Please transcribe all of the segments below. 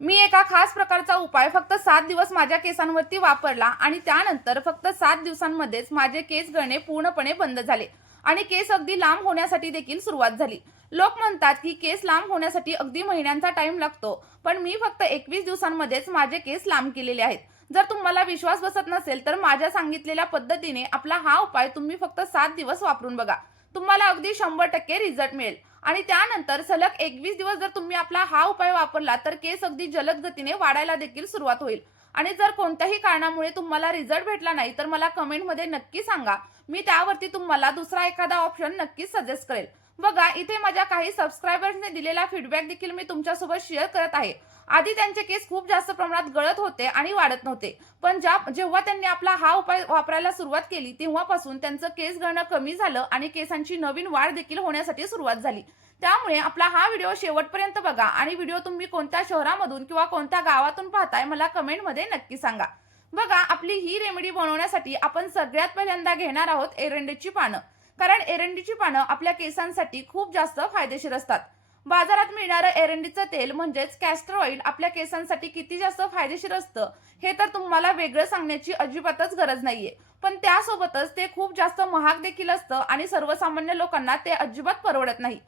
मी एका खास प्रकारचा उपाय फक्त 7 दिवस माझ्या केसांवरती वापरला आणि त्यानंतर फक्त 7 दिवसांमध्येच माझे केस गळणे पूर्णपणे बंद झाले आणि केस अगदी लांब होण्यासाठी देखील सुरुवात झाली. लोक म्हणतात की केस लांब होण्यासाठी अगदी महिन्यांचा टाइम लागतो, पण मी फक्त 21 दिवसांमध्येच माझे केस लांब केलेले आहेत. जर तुम्हाला विश्वास बसत नसेल तर माझ्या सांगितलेल्या पद्धतीने आपला हा उपाय तुम्ही फक्त 7 दिवस वापरून बघा. तुम्हाला अगदी 100% रिझल्ट मिळेल. आणि त्यानंतर सलग 21 दिवस जर तुम्ही आपला हा उपाय वापरला तर केस अगदी जलद गतीने वाढायला देखील सुरुवात होईल. आणि जर कोणत्याही कारणामुळे तुम्हाला रिझल्ट भेटला नाही तर मला कमेंटमध्ये नक्की सांगा. मी त्यावरती तुम्हाला दुसरा एखादा ऑप्शन नक्कीच सजेस्ट करेल. बघा, इथे माझ्या काही सबस्क्रायबर्सने दिलेला फीडबॅक देखील मी तुमच्यासोबत शेअर करत आहे. आधी त्यांचे केस खूप जास्त प्रमाणात गळत होते आणि वाढत नव्हते, पण जेव्हा त्यांनी आपला हा उपाय वापरायला सुरुवात केली तेव्हापासून त्यांचं केस गळणं कमी झालं आणि केसांची नवीन वाढ देखील होण्यासाठी सुरुवात झाली. त्यामुळे आपला हा व्हिडिओ शेवटपर्यंत बघा आणि व्हिडिओ तुम्ही कोणत्या शहरामधून किंवा कोणत्या गावातून पाहताय मला कमेंटमध्ये नक्की सांगा. बघा, आपली ही रेमेडी बनवण्यासाठी आपण सगळ्यात पहिल्यांदा घेणार आहोत एरंडीची पानं. कारण एरंडीची पानं आपल्या केसांसाठी खूप जास्त फायदेशीर असतात. बाजारात मिळणारं एरंडीचं तेल म्हणजेच कॅस्टर ऑइल आपल्या केसांसाठी किती जास्त फायदेशीर असतं हे तर तुम्हाला वेगळं सांगण्याची अजिबातच गरज नाहीये. पण त्यासोबतच ते खूप जास्त महाग देखील असतं आणि सर्वसामान्य लोकांना ते अजिबात परवडत नाही.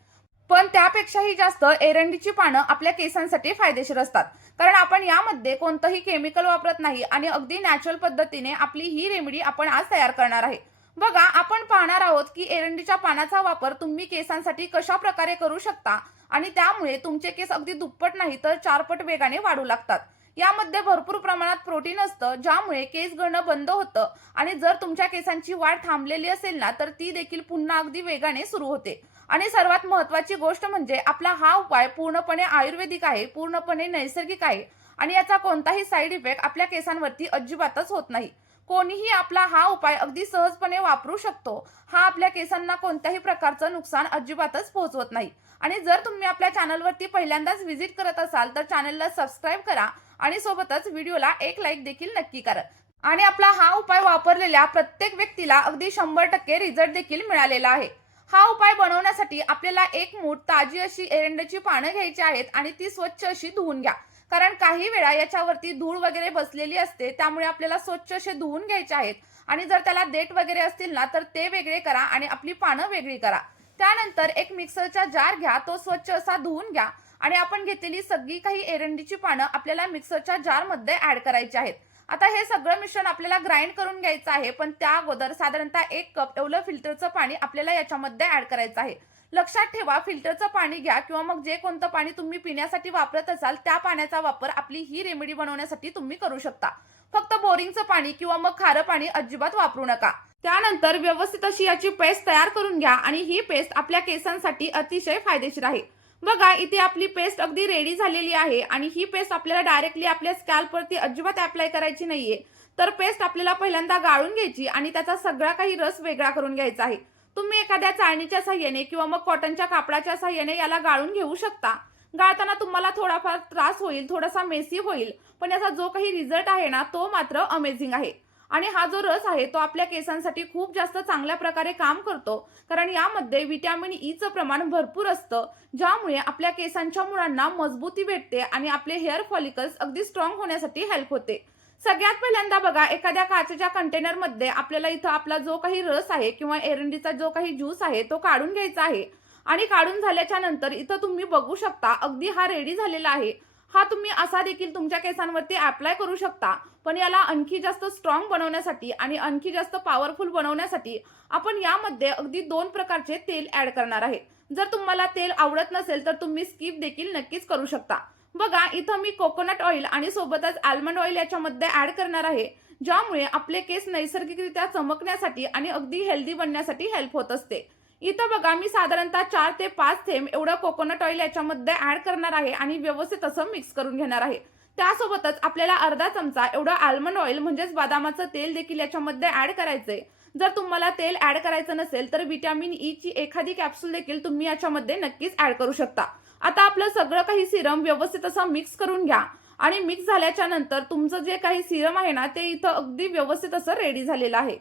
पण त्यापेक्षाही जास्त एरंडीची पानं आपल्या केसांसाठी फायदेशीर असतात. कारण आपण यामध्ये कोणतंही केमिकल वापरत नाही आणि अगदी नॅचरल पद्धतीने आपली ही रेमेडी आपण आज तयार करणार आहे. बघा, आपण पाहणार आहोत की एरंडीच्या पानाचा वापर तुम्ही केसांसाठी कशा प्रकारे करू शकता आणि त्यामुळे तुमचे केस अगदी दुप्पट नाही तर 4 पट वेगाने वाढू लागतात. यामध्ये भरपूर प्रमाणात प्रोटीन असतं, ज्यामुळे केस गळणं बंद होतं आणि जर तुमच्या केसांची वाढ थांबलेली असेल ना तर ती देखील पुन्हा अगदी वेगाने सुरू होते. आणि सर्वात महत्त्वाची गोष्ट म्हणजे आपला हा उपाय पूर्णपणे आयुर्वेदिक आहे, पूर्णपणे नैसर्गिक आहे आणि याचा कोणताही साईड इफेक्ट आपल्या केसांवरती अजिबातच होत नाही. कोणीही आपला हा उपाय अगदी सहजपणे वापरू शकतो. हा आपल्या केसांना कोणत्याही प्रकारचं नुकसान अजिबातच पोहोचवत नाही. आणि जर तुम्ही आपल्या चॅनलवरती पहिल्यांदाच व्हिजिट करत असाल तर चॅनलला सबस्क्राईब करा आणि सोबतच व्हिडिओला एक लाईक देखील नक्की करा. आणि आपला हा उपाय वापरलेल्या प्रत्येक व्यक्तीला अगदी 100% रिझल्ट देखील मिळालेला आहे. हा उपाय बनवण्यासाठी आपल्याला एक मूठ ताजी अशी एरंडीची पानं घ्यायची आहेत आणि ती स्वच्छ अशी धुवून घ्या. कारण काही वेळा याच्यावरती धूळ वगैरे बसलेली असते, त्यामुळे आपल्याला स्वच्छ असे धुवून घ्यायचे आहेत. आणि जर त्याला देठ वगैरे असतील ना तर ते वेगळे करा आणि आपली पानं वेगळी करा. त्यानंतर एक मिक्सरचा जार घ्या, तो स्वच्छ असा धुवून घ्या आणि आपण घेतलेली सगळी काही एरंडीची पानं आपल्याला मिक्सरच्या जारमध्ये ऍड करायची आहेत. आता हे सगळं मिश्रण आपल्याला ग्राइंड करून घ्यायचं आहे, पण त्या अगोदर साधारणतः 1 कप एवढं फिल्टरचं पाणी आपल्याला याच्यामध्ये ऍड करायचं आहे. लक्षात ठेवा, फिल्टरचं पाणी घ्या किंवा मग जे कोणतं पाणी तुम्ही पिण्यासाठी वापरत असाल त्या पाण्याचा वापर आपली ही रेमेडी बनवण्यासाठी तुम्ही करू शकता. फक्त बोरिंगचं पाणी किंवा मग खारं पाणी अजिबात वापरू नका. त्यानंतर व्यवस्थित अशी याची पेस्ट तयार करून घ्या आणि ही पेस्ट आपल्या केसांसाठी अतिशय फायदेशीर आहे. बघा, इथे आपली पेस्ट अगदी रेडी झालेली आहे आणि ही पेस्ट आपल्याला डायरेक्टली आपल्या स्कॅल्पवरती अजिबात अप्लाय करायची नाहीये. तर पेस्ट आपल्याला पहिल्यांदा गाळून घ्यायची आणि त्याचा सगळा काही रस वेगळा करून घ्यायचा आहे. तुम्ही एखाद्या चाळणीच्या साहाय्याने किंवा मग कॉटनच्या कापडाच्या साहाय्याने याला गाळून घेऊ शकता. गाळताना तुम्हाला थोडाफार त्रास होईल, थोडासा मेसी होईल, पण याचा जो काही रिझल्ट आहे ना तो मात्र अमेझिंग आहे. आणि हा जो रस आहे तो आपल्या केसांसाठी खूप जास्त चांगल्या प्रकारे काम करतो. कारण यामध्ये व्हिटॅमिन ईचं प्रमाण भरपूर असतं, ज्यामुळे आपल्या केसांच्या मुळांना मजबूती भेटते आणि आपले हेअर फॉलिकल्स अगदी स्ट्रॉंग होण्यासाठी हेल्प होते. सगळ्यात पहिल्यांदा बघा, एखाद्या काचेच्या कंटेनरमध्ये आपल्याला इथं आपला जो काही रस आहे किंवा एरंडीचा जो काही ज्यूस आहे तो काढून घ्यायचा आहे. आणि काढून झाल्याच्या नंतर इथं तुम्ही बघू शकता अगदी हा रेडी झालेला आहे. हा तुम्ही असा देखील तुमच्या केसांवरती अप्लाय करू शकता. पण याला आणखी जास्त स्ट्रॉंग बनवण्यासाठी आणि आणखी जास्त पॉवरफुल बनवण्यासाठी आपण यामध्ये अगदी 2 प्रकारचे तेल ऍड करणार आहे. जर तुम्हाला तेल आवडत नसेल तर तुम्ही स्किप देखील नक्कीच करू शकता. बघा, इथं मी कोकोनट ऑइल आणि सोबतच आल्मंड ऑइल याच्यामध्ये ऍड करणार आहे, ज्यामुळे आपले केस नैसर्गिकरित्या चमकण्यासाठी आणि अगदी हेल्दी बनण्यासाठी हेल्प होत असते. इथं बघा, मी साधारणतः 4 ते 5 थेंब एवढं कोकोनट ऑइल याच्यामध्ये ऍड करणार आहे आणि व्यवस्थित असं मिक्स करून घेणार आहे. त्यासोबतच आपल्याला अर्धा चमचा एवढं आल्मंड ऑइल म्हणजेच बदामाचं तेल देखील याच्यामध्ये ऍड करायचंय. जर तुम्हाला तेल ऍड करायचं नसेल तर व्हिटॅमिन ई ची एखादी कॅप्सूल देखील तुम्ही याच्यामध्ये नक्कीच ऍड करू शकता. आता आपलं सगळं काही सिरम व्यवस्थित असं मिक्स करून घ्या आणि मिक्स झाल्याच्या नंतर तुमचं जे काही सिरम आहे ना ते इथं अगदी व्यवस्थित असं रेडी झालेलं आहे.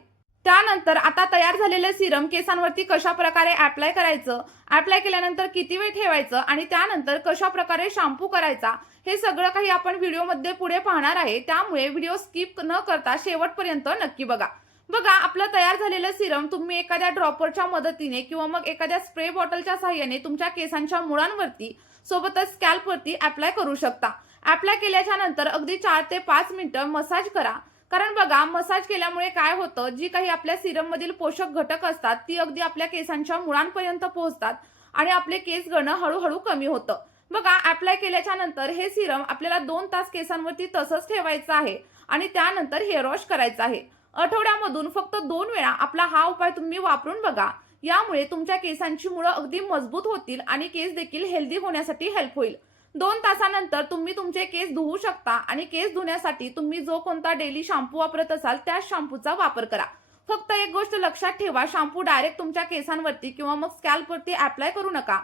त्यानंतर आता तयार झालेलं सिरम केसांवरती कशा प्रकारे अप्लाय करायचं, अप्लाय केल्यानंतर किती वेळ ठेवायचं आणि त्यानंतर कशा प्रकारे शॅम्पू करायचा, हे सगळं काही आपण व्हिडिओमध्ये पुढे पाहणार आहे. त्यामुळे व्हिडिओ स्किप न करता शेवटपर्यंत नक्की बघा. बघा, आपलं तयार झालेलं सिरम तुम्ही एखाद्या ड्रॉपरच्या मदतीने किंवा मग एखाद्या स्प्रे बॉटलच्या सहाय्याने तुमच्या केसांच्या मुळांवरती सोबतच स्कॅल्पवरती अप्लाय करू शकता. अप्लाय केल्याच्या नंतर अगदी 4 ते 5 मिनिटं मसाज करा. कारण बघा, मसाज केल्यामुळे काय होतं, जी काही आपल्या सिरम मधील पोषक घटक असतात ती अगदी आपल्या केसांच्या मुळांपर्यंत पोहोचतात आणि आपले केस गळणं हळूहळू कमी होतं. बघा, अप्लाय केल्याच्या नंतर हे सिरम आपल्याला 2 तास केसांवरती तसंच ठेवायचं आहे आणि त्यानंतर हेअर वॉश करायचं आहे. आठवड्यामधून फक्त 2 वेळा आपला हा उपाय तुम्ही वापरून बघा. यामुळे तुमच्या केसांची मुळं अगदी मजबूत होतील आणि केस देखील हेल्दी होण्यासाठी हेल्प होईल. 2 तासानंतर तुम्ही तुमचे केस धुवू शकता आणि केस धुण्यासाठी तुम्ही जो कोणता डेली शॅम्पू वापरत असाल त्या शॅम्पूचा वापर करा. फक्त एक गोष्ट लक्षात ठेवा, शॅम्पू डायरेक्ट तुमच्या केसांवरती किंवा मग स्कॅल्पवरती अप्लाय करू नका.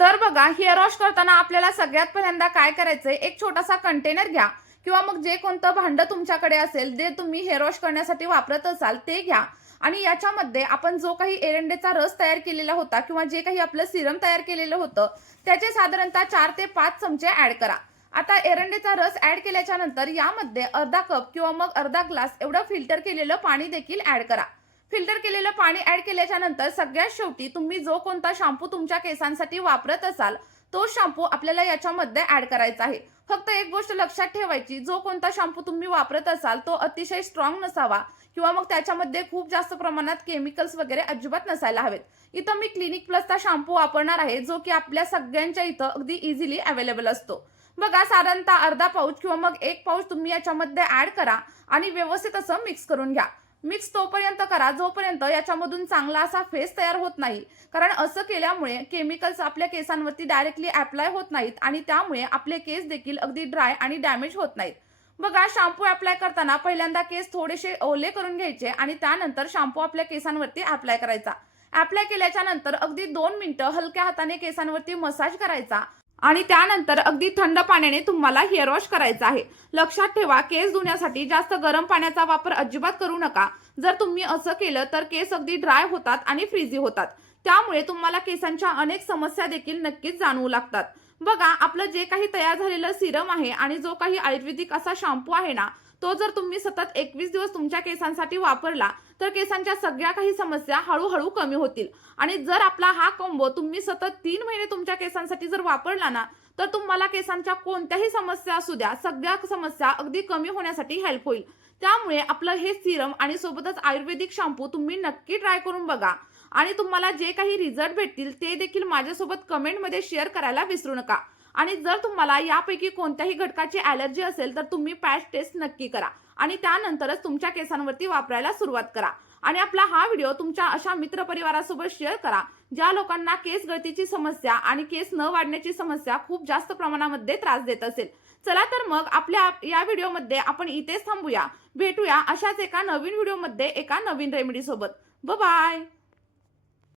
तर बघा, हेअर वॉश करताना आपल्याला सगळ्यात पहिल्यांदा काय करायचंय, एक छोटासा कंटेनर घ्या किंवा मग जे कोणतं भांडं तुमच्याकडे असेल, जे तुम्ही हेअर वॉश करण्यासाठी वापरत असाल ते घ्या आणि याच्यामध्ये आपण जो काही एरंडेचा रस तयार केलेला होता किंवा जे काही आपलं सिरम तयार केलेलं होतं त्याचे साधारणतः 4 ते 5 चमचे ऍड करा. आता एरंडेचा रस ऍड केल्याच्या नंतर यामध्ये अर्धा कप किंवा मग अर्धा ग्लास एवढं फिल्टर केलेलं पाणी देखील ऍड करा. फिल्टर केलेलं पाणी ऍड केल्याच्या नंतर सगळ्यात शेवटी तुम्ही जो कोणता शॅम्पू तुमच्या केसांसाठी वापरत असाल तो शॅम्पू आपल्याला याच्यामध्ये ऍड करायचा आहे. फक्त एक गोष्ट लक्षात ठेवायची, जो कोणता शॅम्पू तुम्ही वापरत असाल तो अतिशय स्ट्रॉंग नसावा किंवा मग त्याच्यामध्ये खूप जास्त प्रमाणात केमिकल्स वगैरे अजिबात नसायला हवेत. इथं मी क्लिनिक प्लसचा शॅम्पू वापरणार आहे, जो की आपल्या सगळ्यांच्या इथं अगदी इझिली अवेलेबल असतो. बघा, साधारणतः अर्धा पाऊच किंवा मग 1 पाऊच तुम्ही याच्यामध्ये ऍड करा आणि व्यवस्थित असं मिक्स करून घ्या. मिक्स तोपर्यंत करा जोपर्यंत याच्यामधून चांगला असा फेस तयार होत नाही. कारण असं केल्यामुळे केमिकल्स आपल्या केसांवरती डायरेक्टली अप्लाय होत नाहीत आणि त्यामुळे आपले केस देखील अगदी ड्राय आणि डॅमेज होत नाहीत. बघा, शॅम्पू अप्लाय करताना पहिल्यांदा केस थोडेसे ओले करून घ्यायचे आणि त्यानंतर शॅम्पू आपल्या केसांवरती अप्लाय करायचा. अप्लाय केल्याच्या नंतर अगदी 2 मिनिटं हलक्या हाताने केसांवरती मसाज करायचा आणि त्यानंतर अगदी थंड पाण्याने तुम्हाला हेअर वॉश करायचा आहे. लक्षात ठेवा, केस धुण्यासाठी जास्त गरम पाण्याचा वापर अजिबात करू नका. जर तुम्ही असं केलं तर केस अगदी ड्राय होतात आणि फ्रीझी होतात. त्यामुळे तुम्हाला केसांच्या अनेक समस्या देखील नक्कीच जाणवू लागतात. बघा, आपलं जे काही तयार झालेलं सिरम आहे आणि जो काही आयुर्वेदिक असा शॅम्पू आहे ना, तो जर तुम्ही सतत 21 दिवस तुमच्या केसांसाठी वापरला तर केसांच्या सगळ्या काही समस्या हळूहळू कमी होतील. आणि जर आपला हा कॉम्बो तुम्ही सतत 3 महिने तुमच्या केसांसाठी जर वापरला ना, तर तुम्हाला केसांच्या कोणत्याही समस्या असू द्या, सगळ्या समस्या अगदी कमी होण्यासाठी हेल्प होईल. त्यामुळे आपलं हे सिरम आणि सोबतच आयुर्वेदिक शॅम्पू तुम्ही नक्की ट्राय करून बघा आणि तुम्हाला जे काही रिझल्ट भेटतील ते देखील माझ्यासोबत कमेंटमध्ये शेअर करायला विसरू नका. आणि जर तुम्हाला यापैकी कोणत्याही घटकाची ॲलर्जी असेल तर तुम्ही पॅच टेस्ट नक्की करा आणि त्यानंतरच तुमच्या केसांवरती वापरायला सुरुवात करा. आणि आपला हा व्हिडिओ तुमच्या अशा मित्रपरिवारासोबत शेअर करा ज्या लोकांना केस गळतीची समस्या आणि केस न वाढण्याची समस्या खूप जास्त प्रमाणामध्ये त्रास देत असेल. चला तर मग आपल्या या व्हिडिओमध्ये आपण इथेच थांबूया. भेटूया अशाच एका नवीन व्हिडिओमध्ये एका नवीन रेमेडी सोबत. बाय.